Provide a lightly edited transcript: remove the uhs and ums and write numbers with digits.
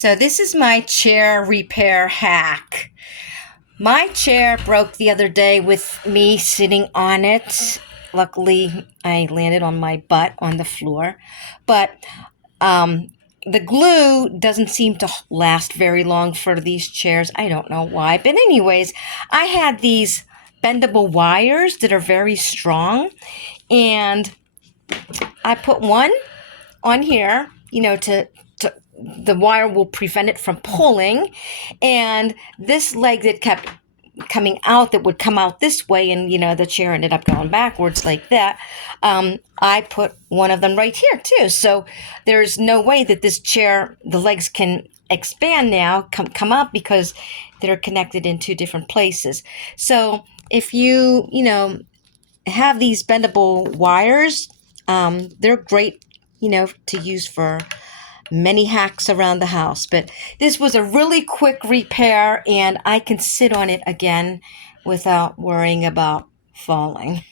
So this is my chair repair hack. My chair broke the other day with me sitting on it. Luckily, I landed on my butt on the floor. But um, the glue doesn't seem to last very long for these chairs. I don't know why. But anyways, I had these bendable wires that are very strong. And I put one on here, to the wire will prevent it from pulling. And this leg that kept coming out, that would come out this way, and the chair ended up going backwards like that. I put one of them right here too. So there's no way that this chair, the legs can expand now, come up, because they're connected in two different places. So if you have these bendable wires, they're great, to use for many hacks around the house. But this was a really quick repair, and I can sit on it again without worrying about falling.